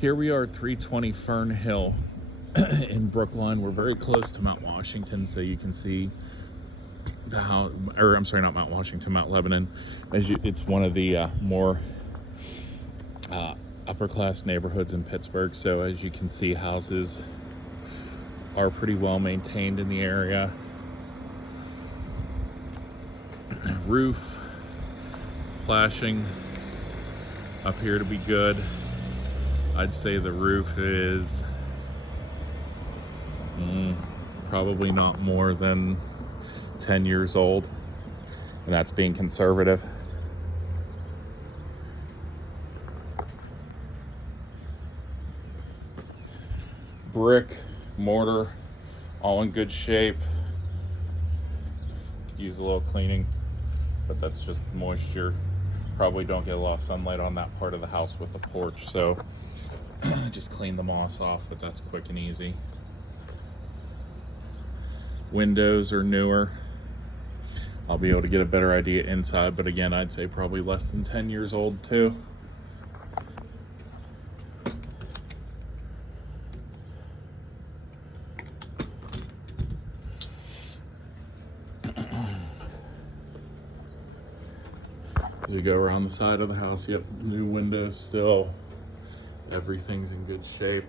Here we are at 320 Fernhill in Brookline. We're very close to Mount Washington, so you can see the house, or I'm sorry, not Mount Washington, Mount Lebanon. It's one of the more upper class neighborhoods in Pittsburgh. So as you can see, houses are pretty well maintained in the area. Roof flashing up here to be good. I'd say the roof is probably not more than 10 years old, and that's being conservative. Brick, mortar, all in good shape. Could use a little cleaning, but that's just moisture. Probably don't get a lot of sunlight on that part of the house with the porch, so just clean the moss off, but that's quick and easy. Windows are newer. I'll be able to get a better idea inside, but again, I'd say probably less than 10 years old too. As we go around the side of the house, yep, new windows still. Everything's in good shape.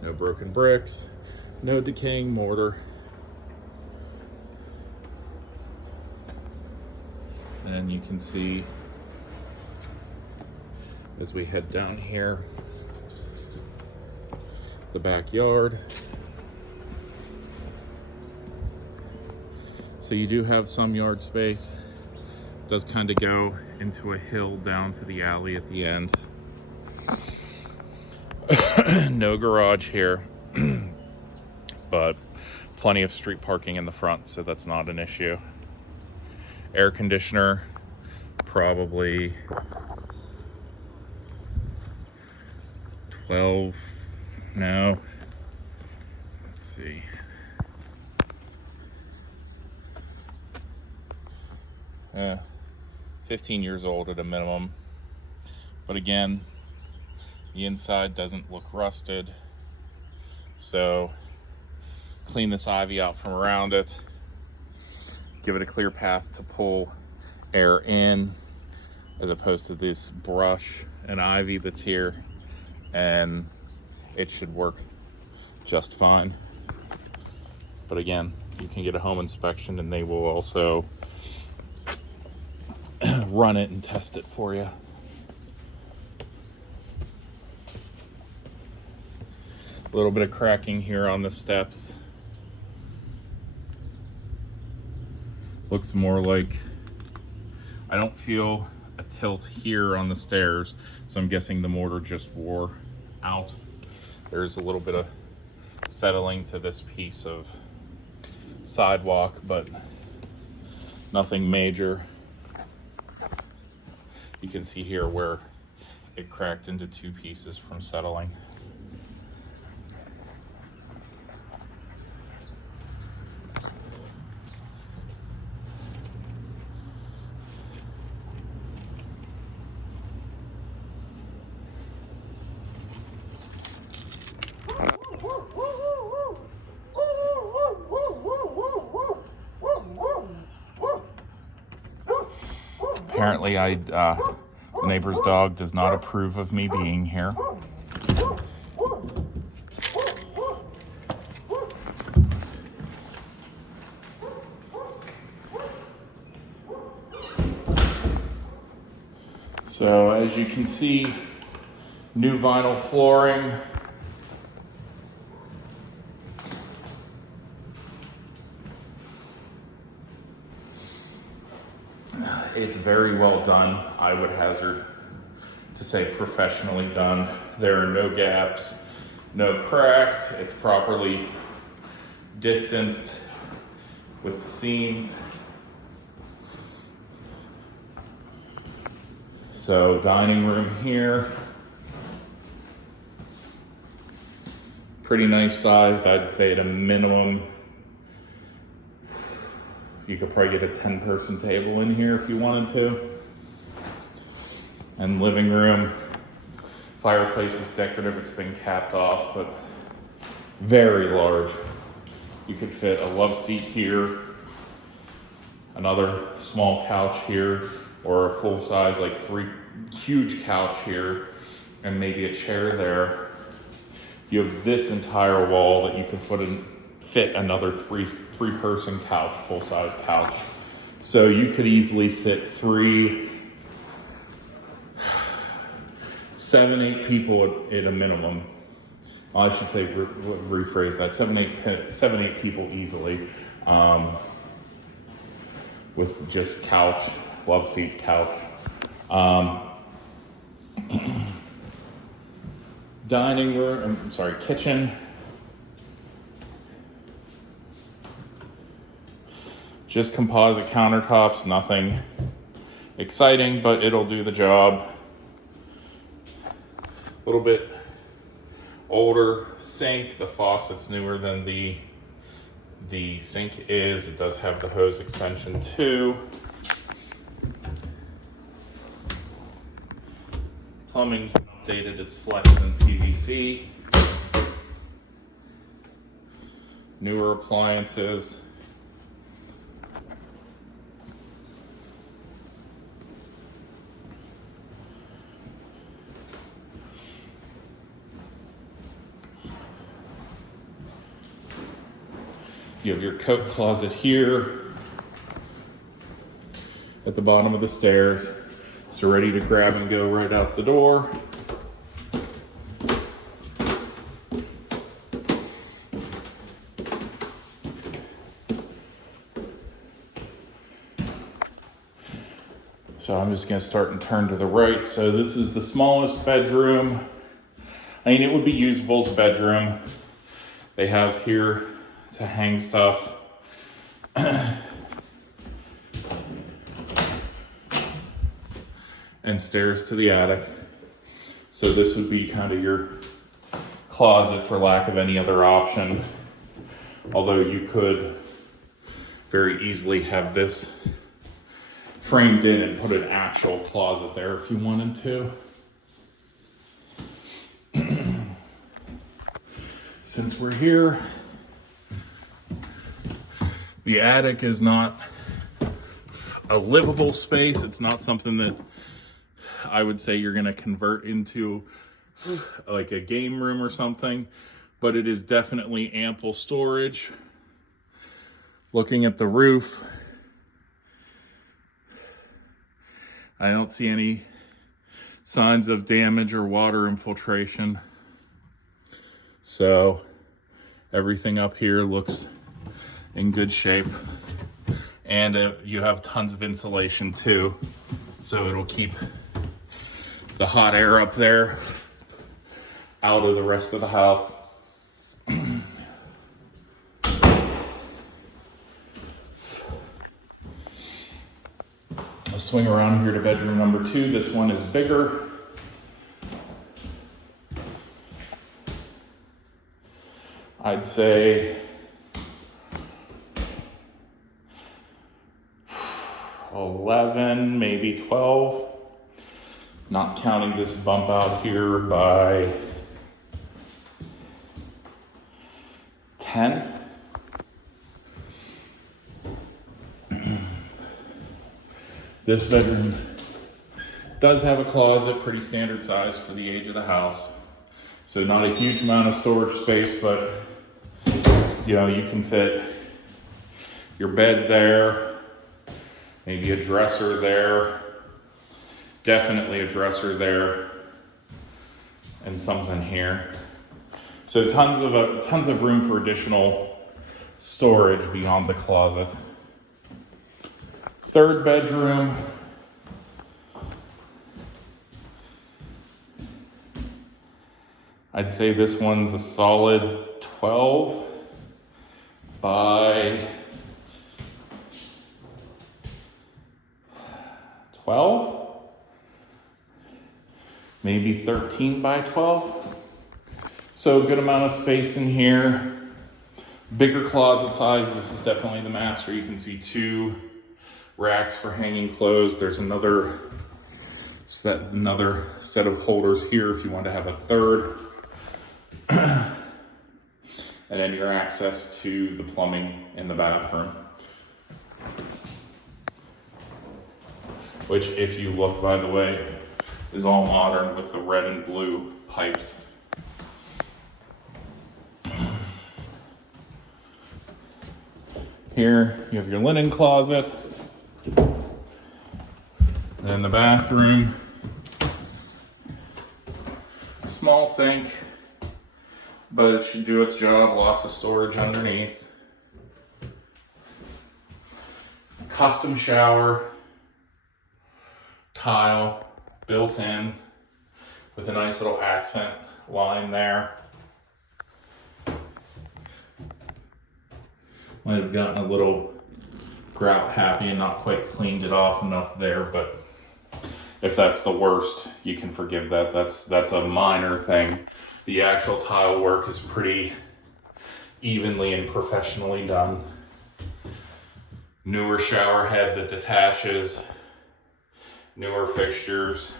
No broken bricks, no decaying mortar. And you can see as we head down here, the backyard. So you do have some yard space. It does kind of go into a hill down to the alley at the end. No garage here, but plenty of street parking in the front, so that's not an issue. Air conditioner, probably 12, no, let's see. Uh, 15 years old at a minimum. But again, the inside doesn't look rusted. So clean this ivy out from around it. Give it a clear path to pull air in, as opposed to this brush and ivy that's here, and it should work just fine. But again, you can get a home inspection and they will also run it and test it for you. A little bit of cracking here on the steps. Looks more like, I don't feel a tilt here on the stairs, so I'm guessing the mortar just wore out. There's a little bit of settling to this piece of sidewalk, but nothing major. You can see here where it cracked into two pieces from settling. Apparently, the neighbor's dog does not approve of me being here. So as you can see, new vinyl flooring. It's very well done. I would hazard to say professionally done. There are no gaps, no cracks. It's properly distanced with the seams. So dining room here. Pretty nice sized, I'd say at a minimum. You could probably get a 10-person table in here if you wanted to. And living room. Fireplace is decorative, it's been capped off, but very large. You could fit a love seat here, another small couch here, or a full size, like huge couch here, and maybe a chair there. You have this entire wall that you could fit another three-person couch, full-size couch. So you could easily sit 7, 8 people at a minimum. I should say, rephrase that, 7, 8 people easily, with just couch, love seat, couch. Dining room, kitchen. Just composite countertops, nothing exciting, but it'll do the job. A little bit older sink. The faucet's newer than the sink is. It does have the hose extension too. Plumbing's been updated. It's flex and PVC. Newer appliances. You have your coat closet here at the bottom of the stairs. So ready to grab and go right out the door. So I'm just gonna start and turn to the right. So this is the smallest bedroom. I mean, it would be usable as a bedroom. They have here to hang stuff. And stairs to the attic. So this would be kind of your closet for lack of any other option. Although you could very easily have this framed in and put an actual closet there if you wanted to. Since we're here, the attic is not a livable space. It's not something that I would say you're gonna convert into like a game room or something, but it is definitely ample storage. Looking at the roof, I don't see any signs of damage or water infiltration. So everything up here looks in good shape. And you have tons of insulation too. So it'll keep the hot air up there out of the rest of the house. I'll swing around here to bedroom number 2. This one is bigger. I'd say 11, maybe 12. Not counting this bump out here by 10. This bedroom does have a closet, pretty standard size for the age of the house. So not a huge amount of storage space, but you know, you can fit your bed there, maybe a dresser there, definitely a dresser there, and something here. So tons of room for additional storage beyond the closet. Third bedroom. I'd say this one's a solid 12 by 12, maybe 13 by 12. So a good amount of space in here. Bigger closet size. This is definitely the master. You can see 2 racks for hanging clothes. There's another Set another set of holders here if you want to have a third. And then your access to the plumbing in the bathroom. Which, if you look, by the way, is all modern with the red and blue pipes. Here, you have your linen closet. And the bathroom. Small sink, but it should do its job. Lots of storage underneath. Custom shower. Tile, built in, with a nice little accent line there. Might have gotten a little grout happy and not quite cleaned it off enough there, but if that's the worst, you can forgive that. That's a minor thing. The actual tile work is pretty evenly and professionally done. Newer shower head that detaches. Newer fixtures.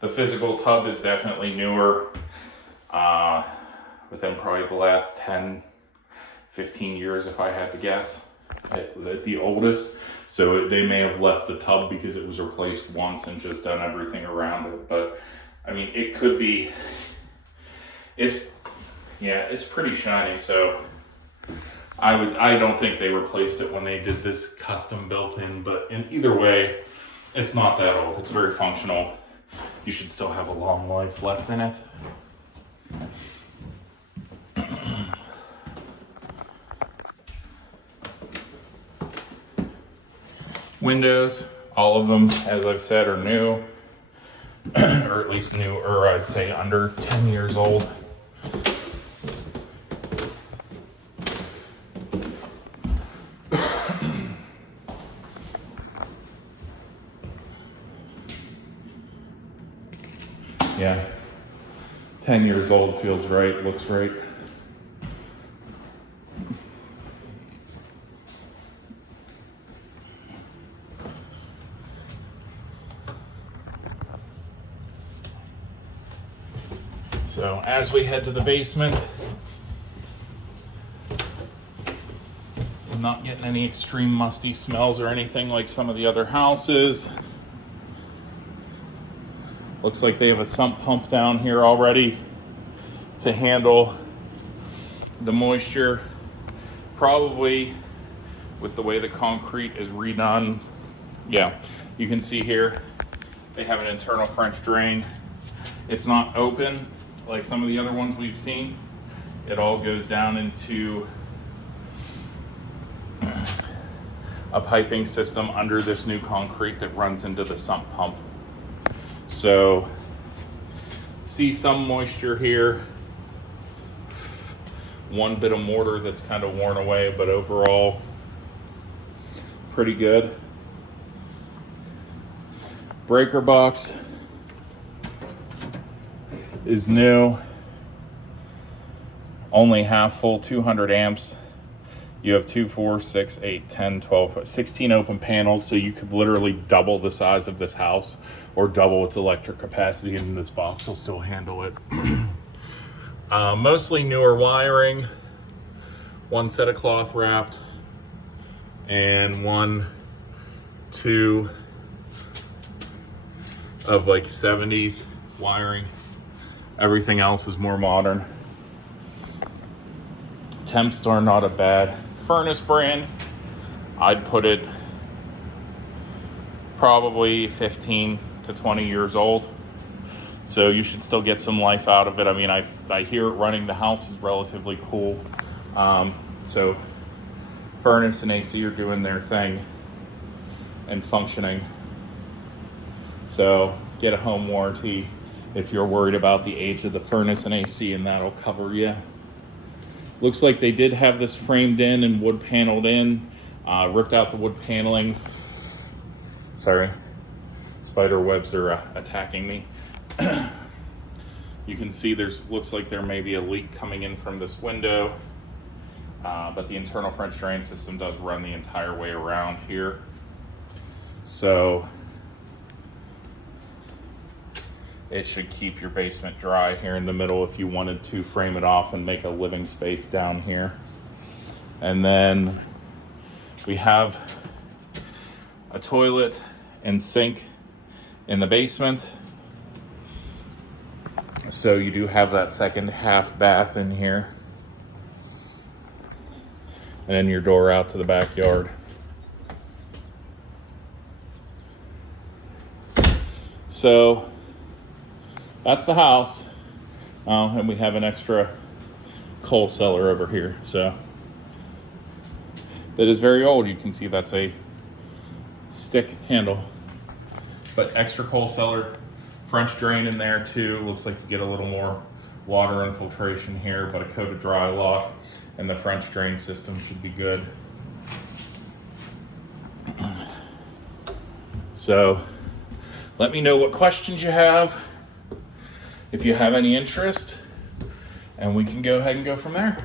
The physical tub is definitely newer. Within probably the last 10, 15 years, if I had to guess, at the oldest. So they may have left the tub because it was replaced once and just done everything around it. But I mean, it could be, it's pretty shiny. So I don't think they replaced it when they did this custom built in, but in either way, it's not that old. It's very functional. You should still have a long life left in it. Windows, all of them, as I've said, are new, or at least new, or I'd say under 10 years old. Yeah, 10 years old feels right, looks right. So as we head to the basement, I'm not getting any extreme musty smells or anything like some of the other houses. Looks like they have a sump pump down here already to handle the moisture. Probably with the way the concrete is redone. Yeah, you can see here they have an internal French drain. It's not open like some of the other ones we've seen. It all goes down into a piping system under this new concrete that runs into the sump pump. So, see some moisture here. One bit of mortar that's kind of worn away, but overall, pretty good. Breaker box is new. Only half full, 200 amps. You have 2, 4, 6, 8, 10, 12, 16 open panels, so you could literally double the size of this house or double its electric capacity, and this box will still handle it. Mostly newer wiring, one set of cloth wrapped, and 1, 2 of like 70s wiring. Everything else is more modern. Temps are not a bad furnace brand. I'd put it probably 15 to 20 years old. So you should still get some life out of it. I mean, I hear it running the house is relatively cool. So furnace and AC are doing their thing and functioning. So get a home warranty if you're worried about the age of the furnace and AC, and that'll cover you. Looks like they did have this framed in and wood paneled in. Ripped out the wood paneling. Sorry, spider webs are attacking me. You can see looks like there may be a leak coming in from this window, but the internal French drain system does run the entire way around here. So it should keep your basement dry here in the middle if you wanted to frame it off and make a living space down here. And then we have a toilet and sink in the basement. So you do have that second half bath in here. And then your door out to the backyard. So that's the house. And we have an extra coal cellar over here. So that is very old. You can see that's a stick handle, but extra coal cellar, French drain in there too. Looks like you get a little more water infiltration here, but a coated dry lock, and the French drain system should be good. So let me know what questions you have, if you have any interest, and we can go ahead and go from there.